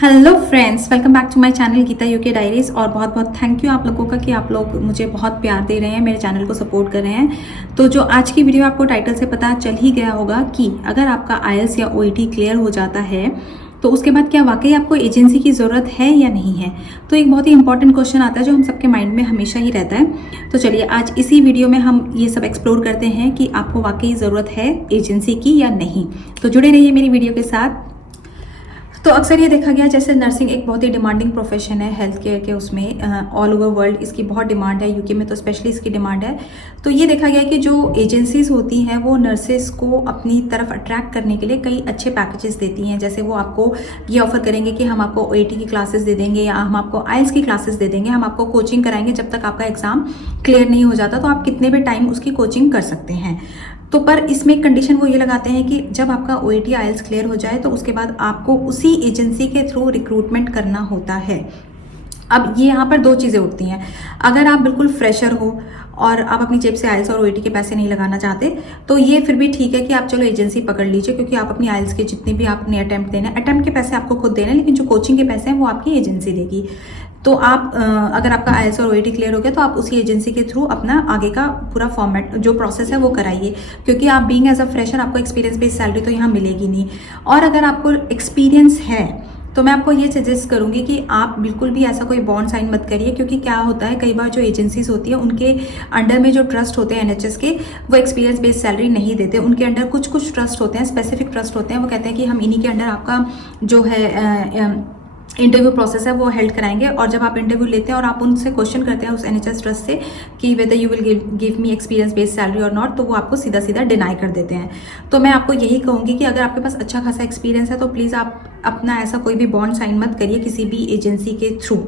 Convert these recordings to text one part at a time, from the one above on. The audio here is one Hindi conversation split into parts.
Hello friends, welcome back to my channel Geeta UK diaries. और बहुत बहुत थैंक यू आप लोगों का कि आप लोग मुझे बहुत प्यार दे रहे हैं, मेरे चैनल को सपोर्ट कर रहे हैं। तो जो आज की वीडियो आपको टाइटल से पता चल ही गया होगा कि अगर आपका आईएलटीएस या ओईटी क्लियर हो जाता है तो उसके बाद क्या वाकई आपको एजेंसी की ज़रूरत है या नहीं है। तो एक बहुत ही इंपॉर्टेंट क्वेश्चन आता है जो हम सबके माइंड में हमेशा ही रहता है। तो चलिए आज इसी वीडियो में हम ये सब एक्सप्लोर करते हैं कि आपको वाकई ज़रूरत है एजेंसी की या नहीं। तो जुड़े रहिए मेरी वीडियो के साथ। तो अक्सर ये देखा गया जैसे नर्सिंग एक बहुत ही डिमांडिंग प्रोफेशन है हेल्थ केयर के, उसमें ऑल ओवर वर्ल्ड इसकी बहुत डिमांड है, यूके में तो स्पेशली इसकी डिमांड है। तो ये देखा गया कि जो एजेंसीज होती हैं वो नर्सेस को अपनी तरफ अट्रैक्ट करने के लिए कई अच्छे पैकेजेस देती हैं। जैसे वो आपको ये ऑफर करेंगे कि हम आपको ओईटी की क्लासेस दे देंगे या हम आपको आईएलटीएस की क्लासेस दे देंगे, हम आपको कोचिंग कराएंगे जब तक आपका एग्जाम क्लियर नहीं हो जाता, तो आप कितने भी टाइम उसकी कोचिंग कर सकते हैं। तो पर इसमें एक कंडीशन वो ये लगाते हैं कि जब आपका ओईटी आईएलटीएस क्लियर हो जाए तो उसके बाद आपको उसी एजेंसी के थ्रू रिक्रूटमेंट करना होता है। अब ये यहाँ पर दो चीज़ें उठती हैं। अगर आप बिल्कुल फ्रेशर हो और आप अपनी जेब से आईएलटीएस और ओईटी के पैसे नहीं लगाना चाहते तो ये फिर भी ठीक है कि आप चलो एजेंसी पकड़ लीजिए, क्योंकि आप अपनी आईएलटीएस के जितने भी आपने अटेम्प्ट के पैसे आपको खुद देने हैं, लेकिन जो कोचिंग के पैसे हैं वो आपकी एजेंसी देगी। तो आप अगर आपका आईएलटीएस और ओईटी क्लियर हो गया तो आप उसी एजेंसी के थ्रू अपना आगे का पूरा फॉर्मेट जो प्रोसेस है वो कराइए, क्योंकि आप बीइंग एज अ फ्रेशर आपको एक्सपीरियंस बेस्ड सैलरी तो यहाँ मिलेगी नहीं। और अगर आपको एक्सपीरियंस है तो मैं आपको ये सजेस्ट करूंगी कि आप बिल्कुल भी ऐसा कोई बॉन्ड साइन मत करिए, क्योंकि क्या होता है कई बार जो एजेंसीज होती है उनके अंडर में जो ट्रस्ट होते हैं एनएचएस के, वो एक्सपीरियंस बेस्ड सैलरी नहीं देते। उनके अंडर कुछ ट्रस्ट होते हैं, स्पेसिफिक ट्रस्ट होते हैं, वो कहते हैं कि हम इन्हीं के अंडर आपका जो है इंटरव्यू प्रोसेस है वो हेल्ड कराएंगे। और जब आप इंटरव्यू लेते हैं और आप उनसे क्वेश्चन करते हैं उस एनएचएस ट्रस्ट से कि whether you will give me experience based salary और नॉट, तो वो आपको सीधा सीधा डिनाई कर देते हैं। तो मैं आपको यही कहूँगी कि अगर आपके पास अच्छा खासा एक्सपीरियंस है तो प्लीज़ आप अपना ऐसा कोई भी बॉन्ड साइन मत करिए किसी भी एजेंसी के थ्रू।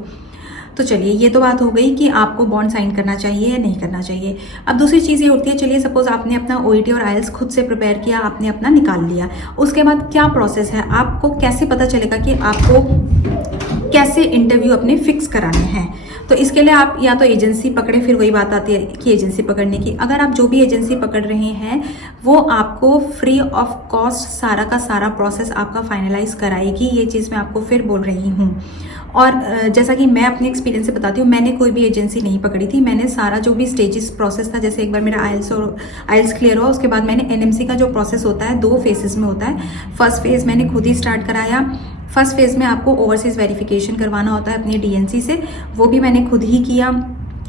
तो चलिए ये तो बात हो गई कि आपको बॉन्ड साइन करना चाहिए या नहीं करना चाहिए। अब दूसरी चीज़ ये उठती है, चलिए सपोज आपने अपना ओईटी और आईएलटीएस खुद से प्रिपेयर किया, आपने अपना निकाल लिया, उसके बाद क्या प्रोसेस है, आपको कैसे पता चलेगा कि आपको कैसे इंटरव्यू अपने फिक्स कराने हैं। तो इसके लिए आप या तो एजेंसी पकड़े, फिर वही बात आती है कि एजेंसी पकड़ने की। अगर आप जो भी एजेंसी पकड़ रहे हैं वो आपको फ्री ऑफ कॉस्ट सारा का सारा प्रोसेस आपका फाइनलाइज कराएगी, ये चीज़ मैं आपको फिर बोल रही हूँ। और जैसा कि मैं अपने एक्सपीरियंस से बताती हूँ, मैंने कोई भी एजेंसी नहीं पकड़ी थी। मैंने सारा जो भी स्टेजेस प्रोसेस था, जैसे एक बार मेरा आईएलटीएस क्लियर हुआ, उसके बाद मैंने एनएमसी का जो प्रोसेस होता है 2 फेजेस में होता है। फर्स्ट फेज मैंने खुद ही स्टार्ट कराया। फर्स्ट फेज में आपको ओवरसीज वेरिफिकेशन करवाना होता है अपनी डीएनसी से, वो भी मैंने खुद ही किया।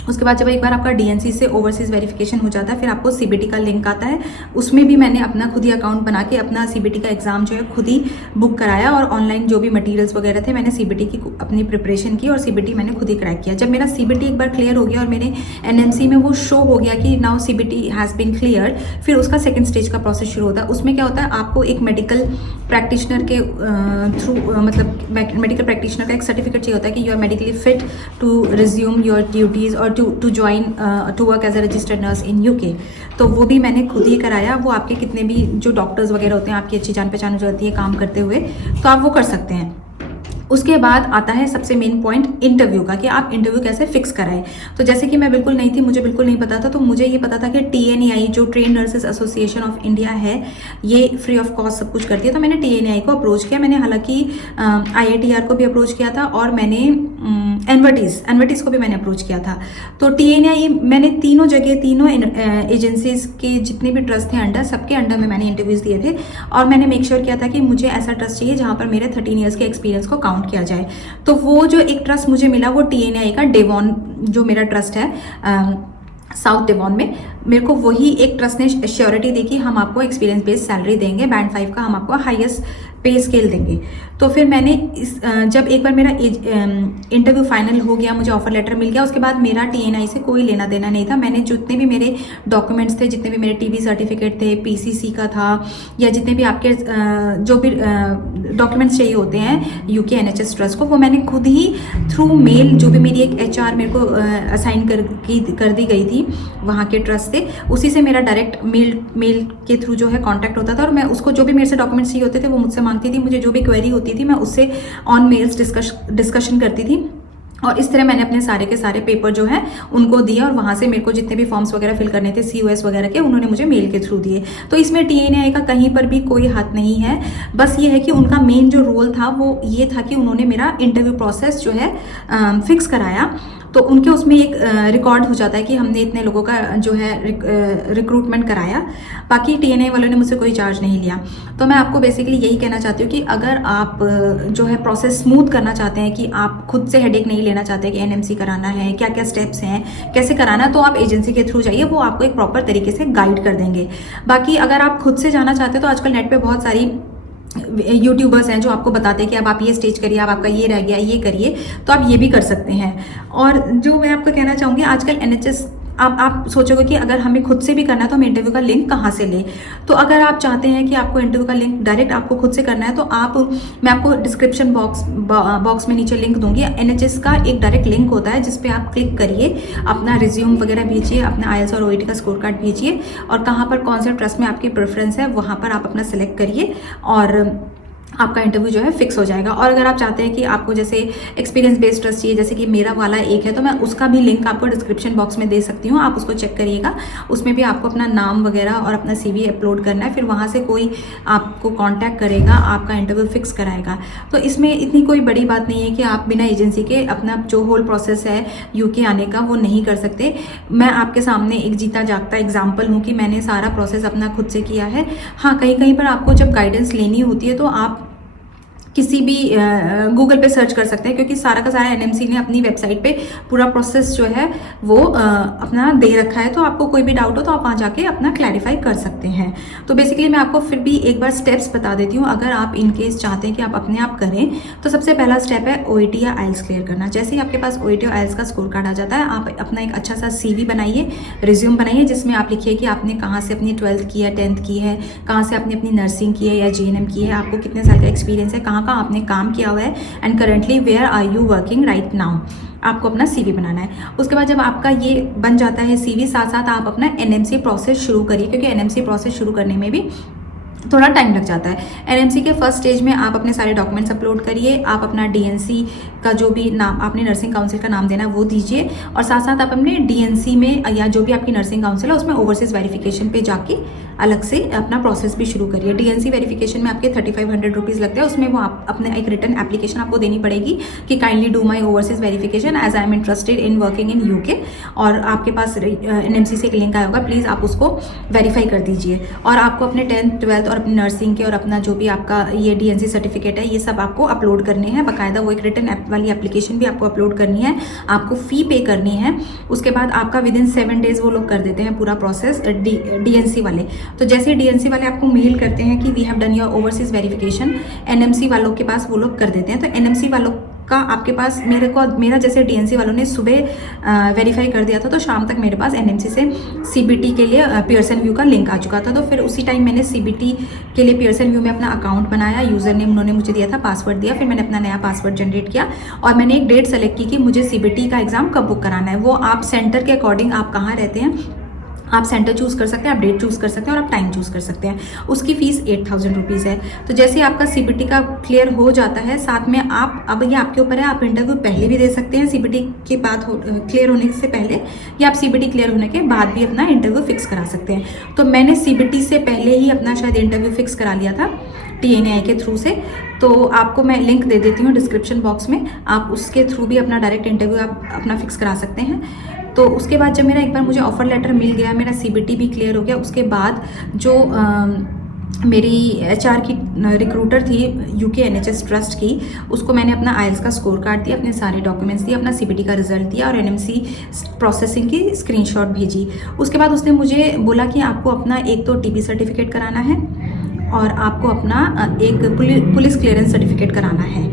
उसके बाद जब एक बार आपका डीएनसी से ओवरसीज वेरिफिकेशन हो जाता है फिर आपको सीबीटी का लिंक आता है, उसमें भी मैंने अपना खुद ही अकाउंट बना के अपना सीबीटी का एग्जाम जो है खुद ही बुक कराया। और ऑनलाइन जो भी मटेरियल्स वगैरह थे मैंने सीबीटी की अपनी प्रिपरेशन की और सीबीटी मैंने खुद ही क्रैक किया। जब मेरा सीबीटी एक बार क्लियर हो गया और मेरे एनएमसी में वो शो हो गया कि now CBT has been clear, फिर उसका सेकेंड स्टेज का प्रोसेस शुरू होता है। उसमें क्या होता है, आपको एक मेडिकल प्रैक्टिशनर के थ्रू मतलब मेडिकल प्रैक्टिशनर का एक सर्टिफिकेट चाहिए होता है कि you are medically fit to resume your duties और to join to work as a registered nurse in UK. तो वो भी मैंने खुद ही कराया। वो आपके कितने भी जो डॉक्टर्स वगैरह होते हैं, आपकी अच्छी जान पहचान हो जाती है काम करते हुए, तो आप वो कर सकते हैं। उसके बाद आता है सबसे मेन पॉइंट इंटरव्यू का, कि आप इंटरव्यू कैसे फिक्स कराएं। तो जैसे कि मैं बिल्कुल नहीं थी, मुझे बिल्कुल नहीं पता था, तो मुझे ये पता था कि टीएनईआई जो train nurses association of India है ये फ्री ऑफ कॉस्ट सब कुछ करती है। तो मैंने टीएनईआई को अप्रोच किया, मैंने हालांकि आईआईटीआर को भी अप्रोच किया था और मैंने एनवर्टीज को भी मैंने अप्रोच किया था। तो टीएनईआई मैंने तीनों जगह तीनों एजेंसीज के जितने भी ट्रस्ट थे अंडर, सबके अंडर में मैंने इंटरव्यूज़ दिए थे। और मैंने मेक श्योर किया था कि मुझे ऐसा ट्रस्ट चाहिए जहाँ पर मेरे 13 ईयर्स के एक्सपीरियंस को काउंट किया जाए। तो वो जो एक ट्रस्ट मुझे मिला वो टीएनआई का डेवॉन जो मेरा ट्रस्ट है साउथ डेवॉन में, मेरे को वही एक ट्रस्ट ने श्योरिटी दी कि हम आपको एक्सपीरियंस बेस्ड सैलरी देंगे, बैंड 5 का हम आपको हाईएस्ट पे स्केल देंगे। तो फिर मैंने जब एक बार मेरा इंटरव्यू फाइनल हो गया, मुझे ऑफर लेटर मिल गया, उसके बाद मेरा टीएनआई से कोई लेना देना नहीं था। मैंने जितने भी मेरे डॉक्यूमेंट्स थे, जितने भी मेरे टीबी सर्टिफिकेट थे, पीसीसी का था, या जितने भी आपके जो भी डॉक्यूमेंट्स चाहिए होते हैं यूके एनएचएस ट्रस्ट को, वो मैंने खुद ही थ्रू मेल, जो भी मेरी एक एचआर मेरे को असाइन कर दी गई थी वहाँ के ट्रस्ट से, उसी से मेरा डायरेक्ट मेल के थ्रू जो है कांटेक्ट होता था। और मैं उसको जो भी मेरे से डॉक्यूमेंट्स चाहिए होते थे वो मुझसे मांगती थी, मुझे जो भी क्वेरी होती थी मैं उससे ऑन मेल्स डिस्कशन करती थी। और इस तरह मैंने अपने सारे के सारे पेपर जो है उनको दिए और वहाँ से मेरे को जितने भी फॉर्म्स वगैरह फिल करने थे COS वगैरह के, उन्होंने मुझे मेल के थ्रू दिए। तो इसमें TNI का कहीं पर भी कोई हाथ नहीं है। बस ये है कि उनका मेन जो रोल था वो ये था कि उन्होंने मेरा इंटरव्यू प्रोसेस जो है फिक्स कराया। तो उनके उसमें एक रिकॉर्ड हो जाता है कि हमने इतने लोगों का जो है रिक्रूटमेंट कराया। बाकी TNI वालों ने मुझसे कोई चार्ज नहीं लिया। तो मैं आपको बेसिकली यही कहना चाहती हूँ कि अगर आप जो है प्रोसेस स्मूथ करना चाहते हैं, कि आप खुद से हेडेक नहीं लेना चाहते कि NMC कराना है, क्या क्या स्टेप्स हैं, कैसे कराना है, तो आप एजेंसी के थ्रू जाइए, वो आपको एक प्रॉपर तरीके से गाइड कर देंगे। बाकी अगर आप खुद से जाना चाहते हैं तो आजकल नेट पे बहुत सारी यूट्यूबर्स हैं जो आपको बताते हैं कि अब आप ये स्टेज करिए, अब आपका ये रह गया, ये करिए, तो आप ये भी कर सकते हैं। और जो मैं आपको कहना चाहूँगी, आजकल NHS आप सोचोगे कि अगर हमें खुद से भी करना है तो हम इंटरव्यू का लिंक कहाँ से लें। तो अगर आप चाहते हैं कि आपको इंटरव्यू का लिंक डायरेक्ट आपको खुद से करना है तो मैं आपको डिस्क्रिप्शन बॉक्स में नीचे लिंक दूंगी। NHS का एक डायरेक्ट लिंक होता है जिस पे आप क्लिक करिए, अपना रिज्यूम वगैरह भेजिए, अपना IELTS और OET का स्कोर कार्ड भेजिए, और कहाँ पर कौन से ट्रस्ट में आपकी प्रेफरेंस है वहाँ पर आप अपना सेलेक्ट करिए और आपका इंटरव्यू जो है फिक्स हो जाएगा। और अगर आप चाहते हैं कि आपको जैसे एक्सपीरियंस बेस्ड ट्रस्ट चाहिए, जैसे कि मेरा वाला एक है, तो मैं उसका भी लिंक आपको डिस्क्रिप्शन बॉक्स में दे सकती हूँ, आप उसको चेक करिएगा। उसमें भी आपको अपना नाम वगैरह और अपना CV अपलोड करना है, फिर वहाँ से कोई आपको कांटेक्ट करेगा, आपका इंटरव्यू फिक्स कराएगा। तो इसमें इतनी कोई बड़ी बात नहीं है कि आप बिना एजेंसी के अपना जो होल प्रोसेस है UK आने का वो नहीं कर सकते। मैं आपके सामने एक जीता जागता एग्जाम्पल हूँ कि मैंने सारा प्रोसेस अपना खुद से किया है। हाँ, कहीं कहीं पर आपको जब गाइडेंस लेनी होती है तो आप किसी भी गूगल पे सर्च कर सकते हैं, क्योंकि सारा का सारा NMC ने अपनी वेबसाइट पे पूरा प्रोसेस जो है वो अपना दे रखा है। तो आपको कोई भी डाउट हो तो आप वहाँ जाके अपना क्लैरिफाई कर सकते हैं। तो बेसिकली मैं आपको फिर भी एक बार स्टेप्स बता देती हूँ। अगर आप इन केस चाहते हैं कि आप अपने आप करें तो सबसे पहला स्टेप है OET या IELTS क्लियर करना। जैसे ही आपके पास OET और IELTS का स्कोर कार्ड आ जाता है, आप अपना एक अच्छा सा CV बनाइए, रिज्यूम बनाइए, जिसमें आप लिखिए कि आपने कहाँ से अपनी 12th की है, 10th की है, कहाँ से आपने अपनी नर्सिंग की है या GNM की है, आपको कितने साल का एक्सपीरियंस है, कहाँ आपने काम किया हुआ है, and currently where are you working right now. आपको अपना CV बनाना है। उसके बाद जब आपका ये बन जाता है CV, साथ साथ आप अपना NMC प्रोसेस शुरू करिए, क्योंकि NMC प्रोसेस शुरू करने में भी थोड़ा टाइम लग जाता है। NMC के फर्स्ट स्टेज में आप अपने सारे डॉक्यूमेंट्स अपलोड करिए, आप अपना DNC का जो भी नाम, आपने नर्सिंग काउंसिल का नाम देना है वो दीजिए, और साथ साथ आप अपने DNC में या जो भी आपकी नर्सिंग काउंसिल है उसमें ओवरसीज वेरिफिकेशन पे जाके अलग से अपना प्रोसेस भी शुरू करिए। DNC वेरिफिकेशन में आपके 3500 रुपीज़ लगते हैं। उसमें वो आप अपने एक रिटर्न एप्लीकेशन आपको देनी पड़ेगी कि kindly do my overseas verification as I am interested in working in UK, और आपके पास NMC से एक लिंक आया होगा, प्लीज़ आप उसको वेरीफाई कर दीजिए। और आपको अपने 10th 12th और अपनी नर्सिंग के और अपना जो भी आपका ये DNC सर्टिफिकेट है ये सब आपको अपलोड करने हैं। बाकायदा वो एक रिटर्न ऐप वाली एप्लीकेशन भी आपको अपलोड करनी है, आपको फ़ी पे करनी है। उसके बाद आपका विदिन 7 डेज वो लोग कर देते हैं पूरा प्रोसेस, DNC वाले। तो जैसे DNC वाले आपको मेल करते हैं कि we have done your overseas verification, NMC वालों के पास वो लोग कर देते हैं। तो NMC वालों का आपके पास मेरा जैसे DNC वालों ने सुबह वेरीफाई कर दिया था, तो शाम तक मेरे पास NMC से CBT के लिए पियर्सन व्यू का लिंक आ चुका था। तो फिर उसी टाइम मैंने CBT के लिए पियर्सन व्यू में अपना अकाउंट बनाया, यूज़र नेम उन्होंने मुझे दिया था, पासवर्ड दिया, फिर मैंने अपना नया पासवर्ड जनरेट किया और मैंने एक डेट सेलेक्ट की कि मुझे CBT का एग्ज़ाम कब बुक कराना है। वो आप सेंटर के अकॉर्डिंग, आप कहाँ रहते हैं, आप सेंटर चूज़ कर सकते हैं, आप डेट चूज़ कर सकते हैं और आप टाइम चूज़ कर सकते हैं। उसकी फ़ीस 8000 रुपीज़ है। तो जैसे आपका CBT का क्लियर हो जाता है, साथ में आप, अब ये आपके ऊपर है, आप इंटरव्यू पहले भी दे सकते हैं CBT के बाद क्लियर होने से पहले, या आप CBT क्लियर होने के बाद भी अपना इंटरव्यू फिक्स करा सकते हैं। तो मैंने CBT से पहले ही अपना शायद इंटरव्यू फिक्स करा लिया था TNI के थ्रू से। तो आपको मैं लिंक दे देती हूँ डिस्क्रिप्शन बॉक्स में, आप उसके थ्रू भी अपना डायरेक्ट इंटरव्यू आप अपना फिक्स करा सकते हैं। तो उसके बाद जब मेरा एक बार मुझे ऑफ़र लेटर मिल गया, मेरा CBT भी क्लियर हो गया, उसके बाद जो मेरी HR की रिक्रूटर थी UK NHS ट्रस्ट की, उसको मैंने अपना IELTS का स्कोर कार्ड दिया, अपने सारे डॉक्यूमेंट्स दिए, अपना CBT का रिजल्ट दिया और NMC प्रोसेसिंग की स्क्रीनशॉट भेजी। उसके बाद उसने मुझे बोला कि आपको अपना एक तो TB सर्टिफिकेट कराना है और आपको अपना एक पुलिस क्लियरेंस सर्टिफिकेट कराना है।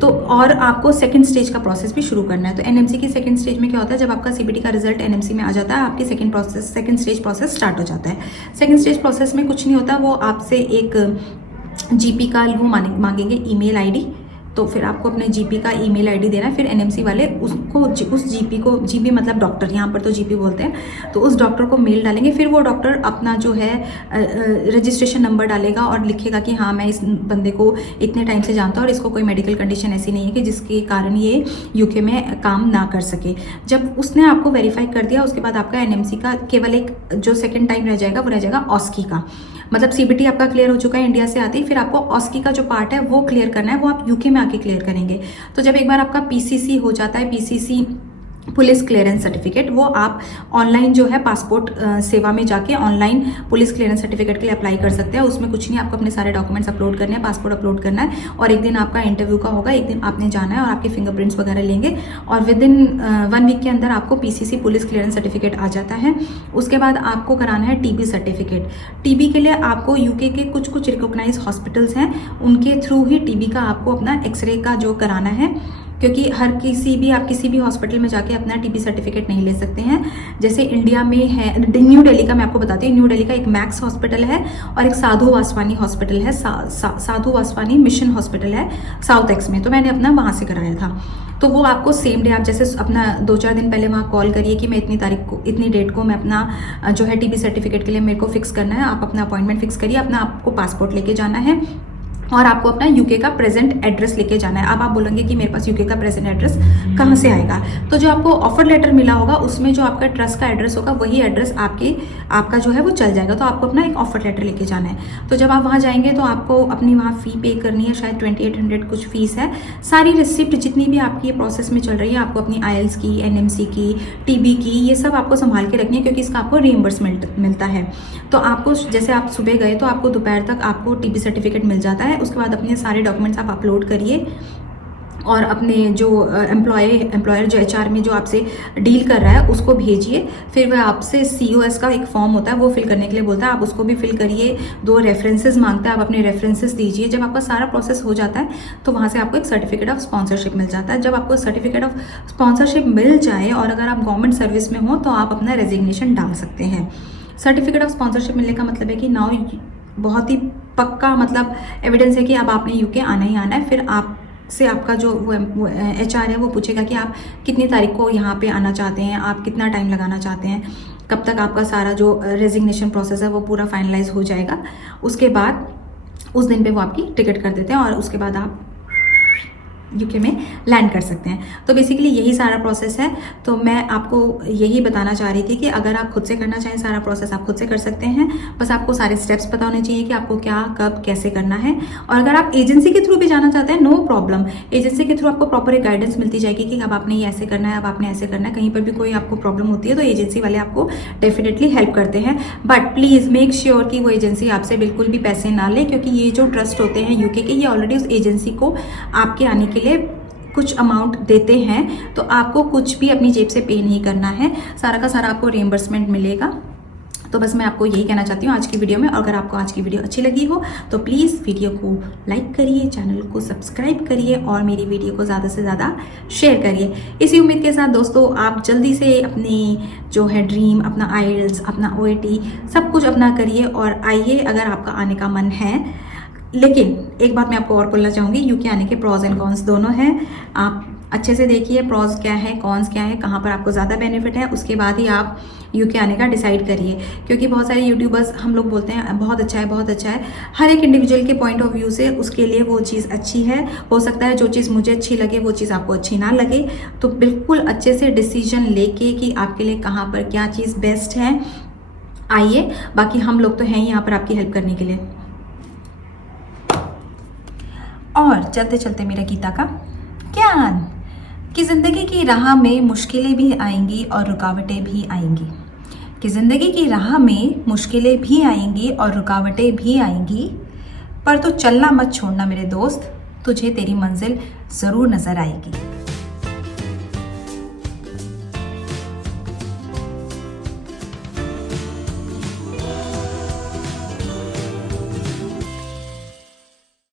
तो और आपको सेकंड स्टेज का प्रोसेस भी शुरू करना है। तो NMC की सेकंड स्टेज में क्या होता है, जब आपका CBT का रिजल्ट NMC में आ जाता है, आपकी सेकंड स्टेज प्रोसेस स्टार्ट हो जाता है। सेकंड स्टेज प्रोसेस में कुछ नहीं होता, वो आपसे एक GP का वो मांगेंगे email ID। तो तो फिर आपको अपने जीपी का ईमेल आईडी देना है। फिर एनएमसी वाले उसको उस जीपी को, जीपी मतलब डॉक्टर, यहाँ पर तो जीपी बोलते हैं, तो उस डॉक्टर को मेल डालेंगे। फिर वो डॉक्टर अपना जो है रजिस्ट्रेशन नंबर डालेगा और लिखेगा कि हाँ मैं इस बंदे को इतने टाइम से जानता हूँ और इसको कोई मेडिकल कंडीशन ऐसी नहीं है कि जिसके कारण ये यूके में काम ना कर सके। जब उसने आपको वेरीफाई कर दिया उसके बाद आपका एनएमसी का केवल एक जो सेकंड टाइम रह जाएगा वो रह जाएगा ऑस्की का। मतलब सीबीटी आपका क्लियर हो चुका है इंडिया से आते ही, फिर आपको ऑस्की का जो पार्ट है वो क्लियर करना है, वो आप यूके में आके क्लियर करेंगे। तो जब एक बार आपका पीसीसी हो जाता है, पीसीसी पुलिस क्लियरेंस सर्टिफिकेट, वो आप ऑनलाइन जो है पासपोर्ट सेवा में जाके ऑनलाइन पुलिस क्लियरेंस सर्टिफिकेट के लिए अप्लाई कर सकते हैं। उसमें कुछ नहीं, आपको अपने सारे डॉक्यूमेंट्स अपलोड करने हैं, पासपोर्ट अपलोड करना है और एक दिन आपका इंटरव्यू का होगा, एक दिन आपने जाना है और आपके फिंगरप्रिंट्स वगैरह लेंगे और विद इन 1 वीक के अंदर आपको पीसीसी पुलिस क्लियरेंस सर्टिफिकेट आ जाता है। उसके बाद आपको कराना है टीबी सर्टिफिकेट। टीबी के लिए आपको यूके के कुछ रिकॉग्नाइज हॉस्पिटल्स हैं, उनके थ्रू ही टीबी का आपको अपना एक्सरे का जो कराना है, क्योंकि आप किसी भी हॉस्पिटल में जाके अपना टीबी सर्टिफिकेट नहीं ले सकते हैं। जैसे इंडिया में है, न्यू दिल्ली का मैं आपको बताती हूँ, न्यू दिल्ली का एक मैक्स हॉस्पिटल है और एक साधु वासवानी हॉस्पिटल है, साधु वासवानी मिशन हॉस्पिटल है साउथ एक्स में, तो मैंने अपना वहाँ से कराया था। तो वो आपको सेम डे, आप जैसे अपना 2-4 दिन पहले वहाँ कॉल करिए कि मैं इतनी तारीख को, इतनी डेट को मैं अपना जो है टीबी सर्टिफिकेट के लिए मेरे को फिक्स करना है, आप अपना अपॉइंटमेंट फिक्स करिए, अपना आपको पासपोर्ट लेके जाना है और आपको अपना यूके का प्रेजेंट एड्रेस लेके जाना है। अब आप बोलेंगे कि मेरे पास यूके का प्रेजेंट एड्रेस कहाँ से आएगा, तो जो आपको ऑफर लेटर मिला होगा उसमें जो आपका ट्रस्ट का एड्रेस होगा वही एड्रेस आपका जो है वो चल जाएगा। तो आपको अपना एक ऑफर लेटर लेके जाना है। तो जब आप वहाँ जाएंगे तो आपको अपनी वहाँ फ़ी पे करनी है, शायद 2800 कुछ फीस है। सारी रिसिप्ट जितनी भी आपकी ये प्रोसेस में चल रही है, आपको अपनी IELTS की, एनएमसी की, टीबी की, ये सब आपको संभाल के रखनी है क्योंकि इसका आपको रीइंबर्समेंट मिलता है। तो आपको जैसे आप सुबह गए तो आपको दोपहर तक आपको टीबी सर्टिफिकेट मिल जाता है। उसके बाद अपने सारे डॉक्यूमेंट्स आप अपलोड करिए और अपने जो एम्प्लॉयर जो HR में जो आपसे डील कर रहा है उसको भेजिए। फिर वह आपसे COS का एक फॉर्म होता है वो फिल करने के लिए बोलता है, आप उसको भी फिल करिए। 2 रेफरेंसेस मांगता है, आप अपने रेफरेंसेस दीजिए। जब आपका सारा प्रोसेस हो जाता है तो वहाँ से आपको एक सर्टिफिकेट ऑफ स्पॉन्सरशिप मिल जाता है। जब आपको सर्टिफिकेट ऑफ स्पॉन्सरशिप मिल जाए और अगर आप गवर्नमेंट सर्विस में हो तो आप अपना रेजिग्नेशन डाल सकते हैं। सर्टिफिकेट ऑफ स्पॉन्सरशिप मिलने का मतलब है कि नाउ बहुत ही पक्का मतलब एविडेंस है कि अब आपने यूके आना ही आना है। फिर आपसे आपका जो वो HR है वो पूछेगा कि आप कितनी तारीख को यहाँ पे आना चाहते हैं, आप कितना टाइम लगाना चाहते हैं, कब तक आपका सारा जो रेजिग्नेशन प्रोसेस है वो पूरा फाइनलाइज हो जाएगा। उसके बाद उस दिन पे वो आपकी टिकट कर देते हैं और उसके बाद आप यूके में लैंड कर सकते हैं। तो बेसिकली यही सारा प्रोसेस है। तो मैं आपको यही बताना चाह रही थी कि अगर आप खुद से करना चाहें सारा प्रोसेस आप खुद से कर सकते हैं, बस आपको सारे स्टेप्स पता होने चाहिए कि आपको क्या कब कैसे करना है। और अगर आप एजेंसी के थ्रू भी जाना चाहते हैं, नो प्रॉब्लम, एजेंसी के थ्रू आपको प्रॉपर एक गाइडेंस मिलती जाएगी कि अब आपने ये ऐसे करना है, अब आपने ऐसे करना है। कहीं पर भी कोई आपको प्रॉब्लम होती है तो एजेंसी वाले आपको डेफिनेटली हेल्प करते हैं। बट प्लीज़ मेक श्योर कि वो एजेंसी आपसे बिल्कुल भी पैसे ना ले, क्योंकि ये जो ट्रस्ट होते हैं यूके के, ये ऑलरेडी उस एजेंसी को आपके आने के लिए कुछ अमाउंट देते हैं। तो आपको कुछ भी अपनी जेब से पे नहीं करना है, सारा का सारा आपको रिइंबर्समेंट मिलेगा। तो बस मैं आपको यही कहना चाहती हूँ आज की वीडियो में। अगर आपको आज की वीडियो अच्छी लगी हो तो प्लीज़ वीडियो को लाइक करिए, चैनल को सब्सक्राइब करिए और मेरी वीडियो को ज़्यादा से ज़्यादा शेयर करिए। इसी उम्मीद के साथ दोस्तों आप जल्दी से अपनी जो है ड्रीम, अपना IELTS, अपना OAT सब कुछ अपना करिए और आइए अगर आपका आने का मन है। लेकिन एक बात मैं आपको और बोलना चाहूँगी, यूके आने के प्रॉज एंड कॉन्स दोनों हैं। आप अच्छे से देखिए प्रॉज क्या है, कॉन्स क्या है, कहाँ पर आपको ज़्यादा बेनिफिट है, उसके बाद ही आप यूके आने का डिसाइड करिए। क्योंकि बहुत सारे यूट्यूबर्स हम लोग बोलते हैं बहुत अच्छा है, बहुत अच्छा है। हर एक इंडिविजुअल के पॉइंट ऑफ व्यू से उसके लिए वो चीज़ अच्छी है। हो सकता है जो चीज़ मुझे अच्छी लगे वो चीज़ आपको अच्छी ना लगे। तो बिल्कुल अच्छे से डिसीजन लेके कि आपके लिए कहाँ पर क्या चीज़ बेस्ट है आइए। बाकी हम लोग तो हैं यहाँ पर आपकी हेल्प करने के लिए। और चलते चलते मेरा गीता का ज्ञान कि ज़िंदगी की राह में मुश्किलें भी आएंगी और रुकावटें भी आएंगी, कि ज़िंदगी की राह में मुश्किलें भी आएंगी और रुकावटें भी आएंगी, पर तू चलना मत छोड़ना मेरे दोस्त, तुझे तेरी मंजिल ज़रूर नज़र आएगी।